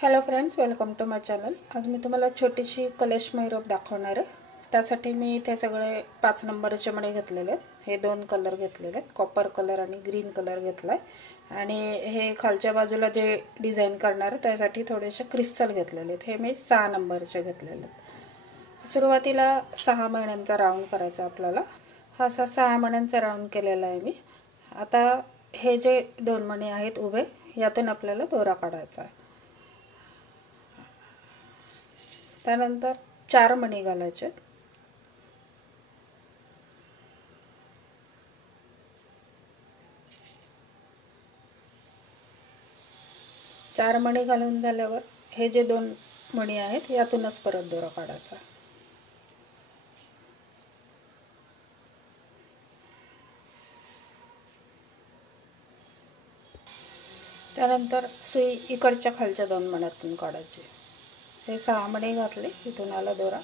Hello friends, welcome to my channel. आज मी तुम्हाला छोटीशी कलश मैरप दाखवणार आहे। त्यासाठी मी इथे सगळे 5 नंबरचे मणी घेतलेले आहेत। हे 2 कलर घेतलेले आहेत, कॉपर कलर आणि ग्रीन कलर घेतलाय। आणि हे खालच्या बाजूला जे डिझाइन करणार आहे त्यासाठी थोडेसे क्रिस्टल घेतलेले आहेत। हे मी 6 नंबरचे घेतलेले आहेत। सुरुवातीला 6 मण्यांचा राऊंड करायचा आपल्याला। हा 6 मण्यांचा राऊंड केलेला आहे मी। आता हे जे 2 मणी आहेत उभे, यातून आपल्याला दोरा काढायचा आहे। त्यानंतर 4 मणी घालायचे। 4 मणी घालून झाल्यावर हे जे 2 मणी आहेत यातूनच परत दोरा काढायचा। त्यानंतर सुई इकडच्या खालच्या 2 मण्यातून काढायची। हे 6 मणी घातले, इथून आला दोरा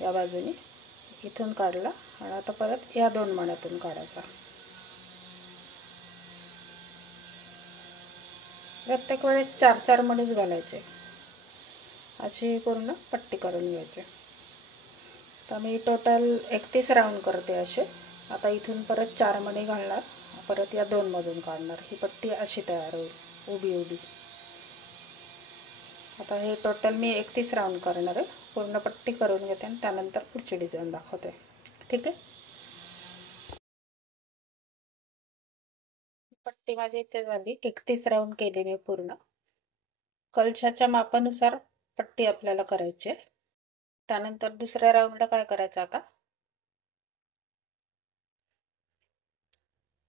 या बाजूने, इथून काढला आणि आता परत या 2 मण्यातून काढायचा। प्रत्येक वेळेस 4-4 मणीच घालायचे, अशी पूर्ण पट्टी करून घ्यायची। तर मी टोटल 31 राऊंड करते असे। आता इथून परत 4 मणी घालणार, परत या 2 मधून काढणार। ही पट्टी अशी तयार होईल, उभी उभी। आता हे टोटल मी 31 राऊंड करणार आहे। पूर्ण पट्टी करून घेते आणि त्यानंतर पुढची डिझाइन दाखवते, ठीक आहे। पट्टी माझी इथे झाली, 31 राऊंड केली मी पूर्ण। कलशाच्या मापानुसार पट्टी आपल्याला करायची आहे। त्यानंतर दुसऱ्या राऊंडला काय करायचं, आता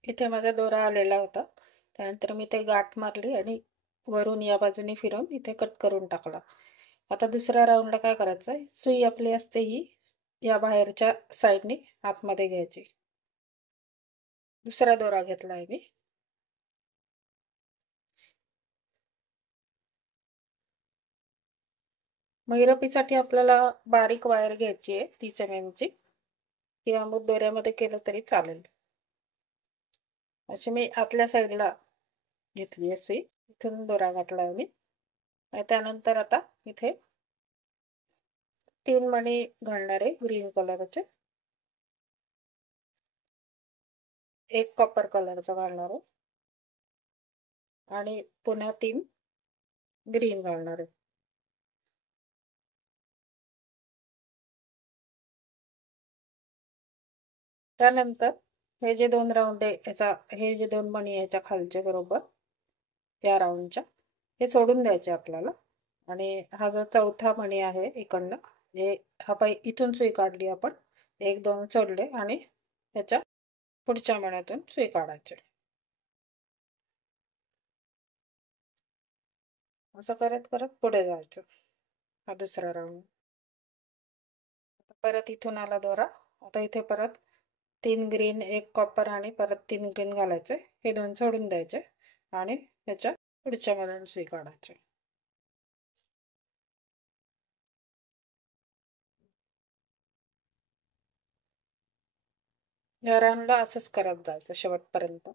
इथे माझा दोरा आलेला होता, त्यानंतर मी ते गाठ मारली आणि वरून या बाजूने फिरवून इथे कट करून टाकला। आता दुसऱ्या राऊंडला काय करायचं आहे, सुई आपली असते ही या बाहेरच्या साईडने आतमध्ये घ्यायची। दुसरा दोरा घेतला आहे मी। मैरपीसाठी आपल्याला बारीक वायर घ्यायची आहे, 30 mm ची, किंवा मग दोऱ्यामध्ये केलं तरी चालेल। अशी मी आतल्या साईडला घेतली आहे सुई, इथून दोरा घातला आहे मी। त्यानंतर आता इथे 3 मणी घालणार आहे ग्रीन कलरचे, एक कॉपर कलरचा घालणार आहे आणि पुन्हा 3 ग्रीन घालणार आहे। त्यानंतर हे जे 2 राऊंड आहे याचा, हे जे 2 मणी याच्या खालचे बरोबर या राऊंडच्या, हे सोडून द्यायचे आपल्याला। आणि हा जो चौथा मणी आहे इकडनं, हे हा इथून सुई काढली आपण, 1-2 सोडले आणि याच्या पुढच्या मण्यातून सुई काढायची। असं करत करत पुढे जायचं। हा दुसरा राऊंड। परत इथून आला दोरा, आता इथे परत 3 ग्रीन 1 कॉपर आणि परत 3 ग्रीन घालायचे। हे 2 सोडून द्यायचे आणि याच्या पुढच्या मधून सुई काढायची। या राऊंडला असंच करत जायचं शेवटपर्यंत।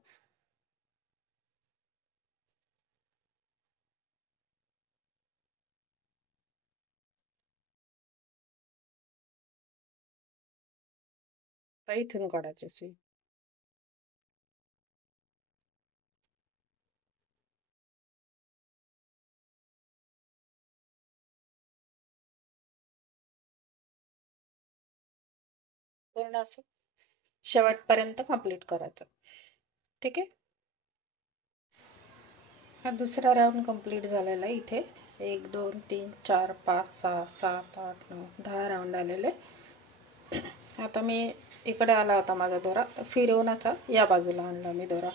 इथून काढायची सुई। पूर्ण असं शेवटपर्यंत कंप्लीट करायचं, ठीक आहे। हा दुसरा राऊंड कंप्लीट झालेला आहे। इथे 1 2 3 4 5 6 7 8 9 10 राऊंड आलेले। आता मी इकडे आला होता माझा दोरा, तर फिरवण्याचा या बाजूला आणला मी दोरा,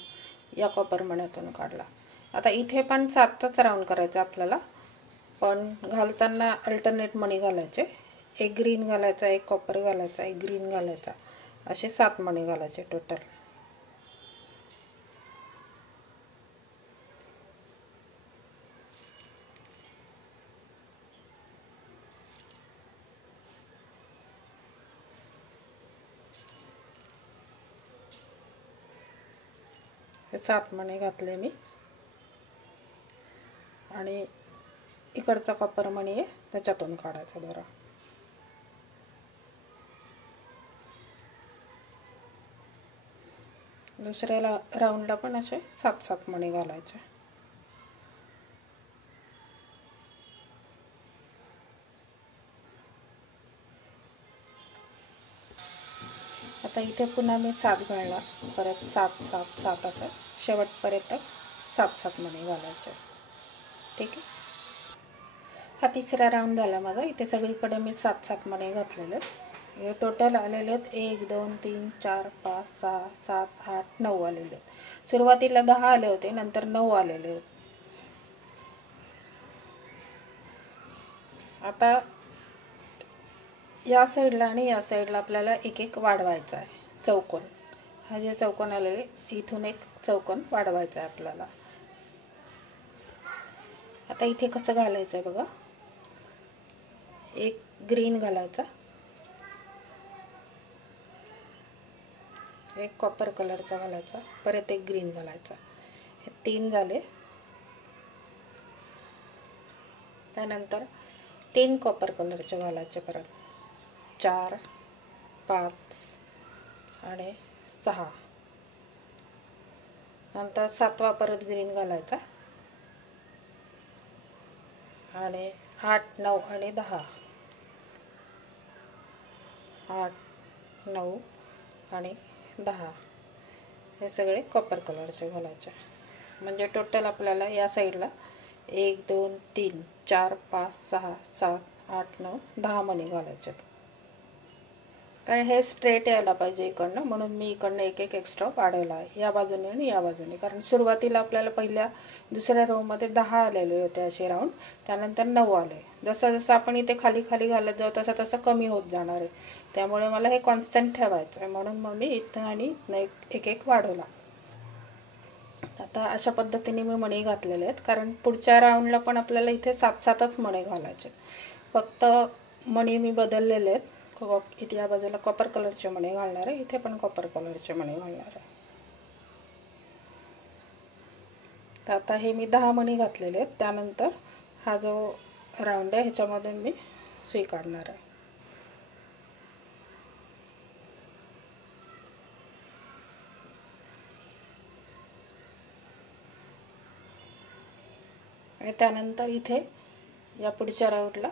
या कॉपर मण्यातून काढला। आता इथे पण 7च राऊंड करायचं आपल्याला, पण घालताना अल्टरनेट मणी घालायचे। एक ग्रीन घालायचा, एक कॉपर घालायचा, एक ग्रीन घालायचा, असे 7 मणी घालायचे टोटल। हे 7 मणी घातले मी आणि इकडचा कॉपर मणी आहे त्याच्यातून काढायचा दोरा. दुसऱ्या राऊंडला पण असे 7-7 मणी घालायचे. आता इथे पुन्हा मी 7 घालणार, परत 7 7 7 असं शेवटपर्यंत 7-7 मणी घालायचे. ठीक आहे. हा तिसरा राऊंड झाला माझा. इथे सगळीकडे मी 7-7 मणी घातलेले आहेत. हे टोटल आलेले आहेत 1 2 3 4 5 6 7 8 9 आलेले आहेत. सुरुवातीला 10 आले होते, नंतर 9 आलेले आहेत. आता या साईडला आणि या साईडला आपल्याला एक एक वाढवायचा आहे चौकोन. हा जे चौकोन आलेले इथून एक चौकोन वाढवायचा आहे आपल्याला. आता इथे कसं घालायचं आहे बघा. एक ग्रीन घालायचा, एक कॉपर कलरचा घालायचा, परत एक ग्रीन घालायचा. हे 3 झाले. त्यानंतर 3 कॉपर कलरचे घालायचे, परत 4 5 आणि 6. नंतर 7वा परत ग्रीन घालायचा आणि 8 9 आणि 10. 8 9 आणि 10 हे सगळे कॉपर कलरचे घालायचे. म्हणजे टोटल आपल्याला या साईडला 1 2 3 4 5 6 7 8 9 10 मणी घालायचे. कारण हे स्ट्रेट यायला पाहिजे इकडनं, म्हणून मी इकडनं एक एक एक्स्ट्रा वाढवला आहे या बाजूने आणि या बाजूने. कारण सुरुवातीला आपल्याला दुसऱ्या रोमध्ये 10 आलेले होते असे राऊंड, त्यानंतर 9 आले. जसं जसं आपण इथे खाली खाली घालत जाऊ तसं तसं कमी होत जाणार आहे. त्यामुळे मला हे कॉन्स्टंट ठेवायचं आहे, म्हणून मग मी इथं आणि इथनं एक एक वाढवला. आता अशा पद्धतीने मी मणी घातलेले आहेत, कारण पुढच्या राऊंडला पण आपल्याला इथे 7-7च मणी घालायचे. फक्त मणी मी बदललेले आहेत. इथे या बाजूला कॉपर कलरचे मणी घालणार आहे, इथे पण कॉपर कलरचे मणी घालणार आहे. तर आता हे मी 10 मणी घातलेले आहेत. त्यानंतर हा जो राऊंड आहे ह्याच्यामधून मी सुई काढणार आहे. आणि त्यानंतर इथे या पुढच्या राऊंडला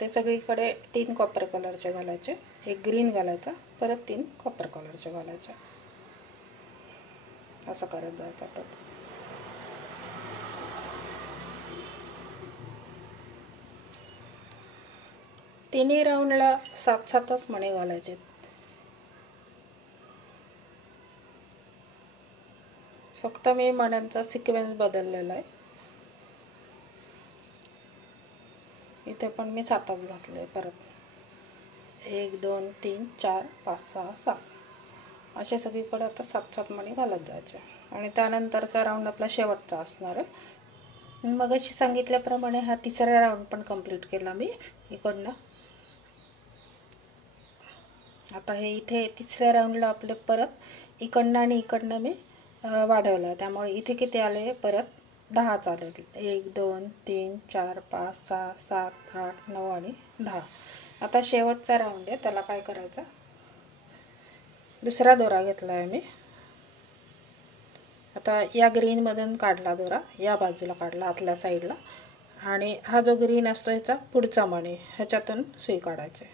ते सगळीकडे 3 कॉपर कलरचे घालायचे, एक ग्रीन घालायचा, परत 3 कॉपर कलरचे घालायचे. असं करत जायचं टोटल. तिन्ही राऊंडला 7-7च मणी घालायचे. फक्त मी मण्यांचा सिक्वेन्स बदललेला आहे. इथे पण मी 7च घातले. परत 1 2 3 4 5 6 7 असे सगळीकडे आता 7-7 मणी घालत जायचे. आणि त्यानंतरचा राऊंड आपला शेवटचा असणार आहे. मगाशी सांगितल्याप्रमाणे हा तिसरा राऊंड पण कंप्लीट केला मी इकडनं. आता हे इथे तिसऱ्या राऊंडला आपले परत इकडनं आणि इकडनं मी वाढवलं, त्यामुळे इथे किती आले, परत 10 आले. 1 2 3 4 5 6 7 8 9 आणि 10. आता शेवटचा राऊंड आहे, त्याला काय करायचं, दुसरा दोरा घेतला आहे मी. आता या ग्रीनमधून काढला दोरा, या बाजूला काढला आतल्या साईडला, आणि हा जो ग्रीन असतो ह्याचा पुढचा मणी ह्याच्यातून सुई काढायची.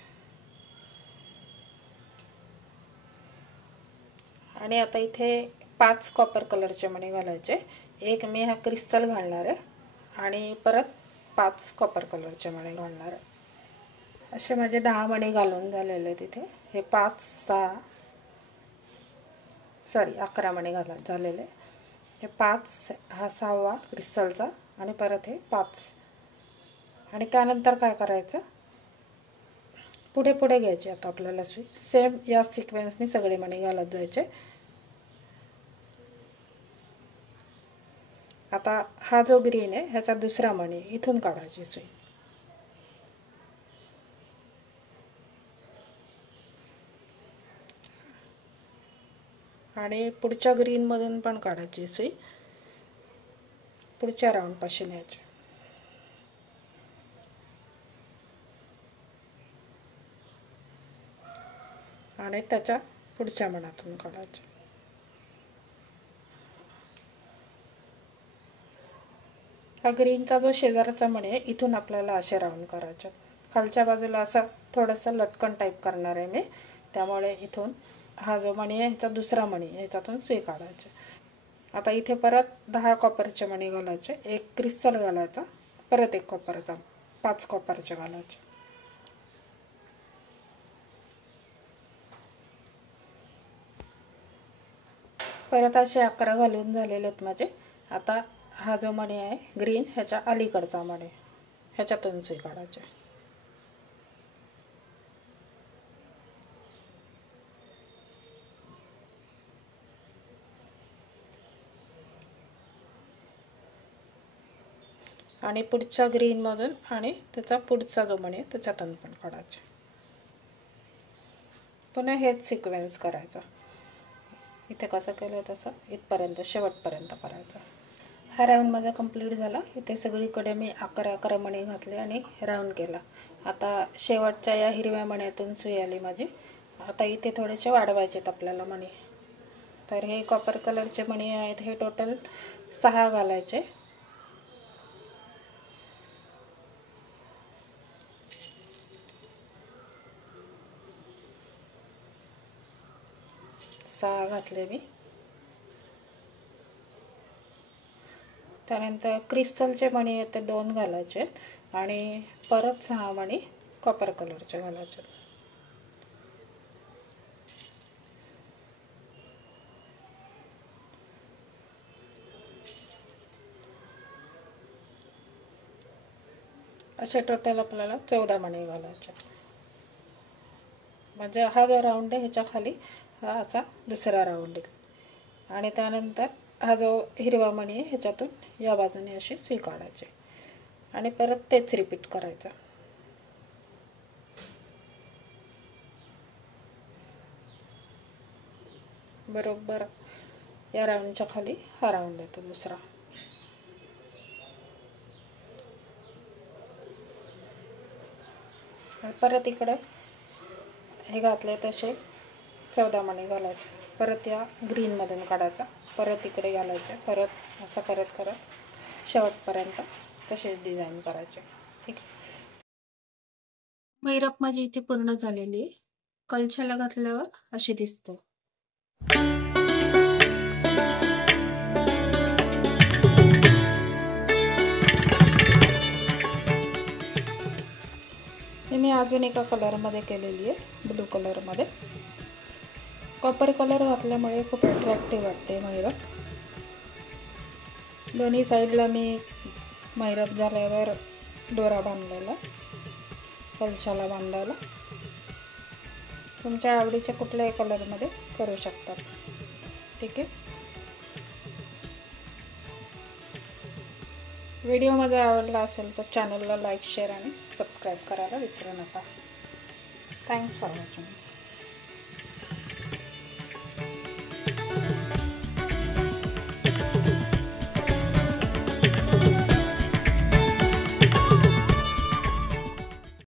आणि आता इथे 5 कॉपर कलरचे मणी घालायचे. एक मी हा क्रिस्टल घालणार आहे आणि परत 5 कॉपर कलरचे मणी घालणार आहे. असे माझे 10 मणी घालून झालेले तिथे. हे 11 मणी झालेले. हे 5, हा 6वा क्रिस्टलचा, आणि परत हे 5. आणि त्यानंतर काय करायचं, पुढे पुढे घ्यायचे आता आपल्याला सुई. सेम या सिक्वेन्सने सगळे मणी घालत जायचे. आता हा जो ग्रीन आहे ह्याचा दुसरा मणी इथून काढायची सुई, आणि पुढच्या ग्रीनमधून पण काढायची सुई, पुढच्या राऊंडपाशी न्यायची. आणि त्याच्या पुढच्या मण्यातून काढायचे. हा ग्रीनचा जो शेजारचा मणी आहे इथून आपल्याला असे राऊंड करायचे. खालच्या बाजूला असं थोडंसं लटकन टाईप करणार आहे मी, त्यामुळे इथून हा जो मणी आहे ह्याचा दुसरा मणी ह्याच्यातून सुई काढायची. आता इथे परत 10 कॉपरचे मणी घालायचे, एक क्रिस्टल घालायचा, परत एक कॉपरचा, 5 कॉपरचे घालायचे. परत असे 11 घालून झालेले आहेत माझे. आता हा जो मणी आहे ग्रीन ह्याच्या अलीकडचा मणी ह्याच्यातून सुई काढायचे. आणि पुढच्या ग्रीनमधून आणि त्याचा पुढचा जो मणी आहे त्याच्यातून पण काढायचे. पुन्हा हेच सिक्वेन्स करायचा. इथे कसं केलं तसं इथपर्यंत शेवटपर्यंत करायचं. हा राऊंड माझा कंप्लीट झाला. इथे सगळीकडे मी 11 मणी घातले आणि राऊंड केला. आता शेवटच्या या हिरव्या मण्यातून सुई आली माझी. आता इथे थोडेसे वाढवायचे आहेत आपल्याला मणी. तर हे कॉपर कलरचे मणी आहेत, हे टोटल 6 घालायचे. सहा घातले मी. त्यानंतर क्रिस्टलचे मणी आहेत ते 2 घालायचे आणि परत 6 मणी कॉपर कलरचे घालायचे. असे टोटल आपल्याला 14 मणी घालायचे. म्हणजे हा जो राऊंड आहे ह्याच्या खाली हा असा दुसरा राऊंड आहे. आणि त्यानंतर हा जो हिरवा मणी आहे ह्याच्यातून या बाजूने अशी सुई काढायची आणि परत तेच रिपीट करायचं. बरोबर या राऊंडच्या खाली हा राऊंड येतो दुसरा. परत इकडे हे घातले तसे 14 मणी घालायचे. परत या ग्रीनमधून काढायचा, परत इकडे घालायचे, परत असं करत करत शेवटपर्यंत तसेच डिझाईन करायचे. ठीक आहे. मैरप माझी इथे पूर्ण झालेली आहे. कलशाला घातल्यावर अशी दिसते. हे मी अजून एका कलरमध्ये केलेली आहे, ब्लू कलरमध्ये. कॉपर कलर घातल्यामुळे खूप अट्रॅक्टिव्ह वाटते मैरप. दोन्ही साईडला मी मैरप झाल्यावर दोरा बांधलेला कलशाला बांधायला. तुमच्या आवडीच्या कुठल्याही कलरमध्ये करू शकतात. ठीक आहे. व्हिडिओ माझा आवडला असेल तर चॅनलला लाईक, शेअर आणि सबस्क्राईब करायला विसरू नका. Thanks for watching.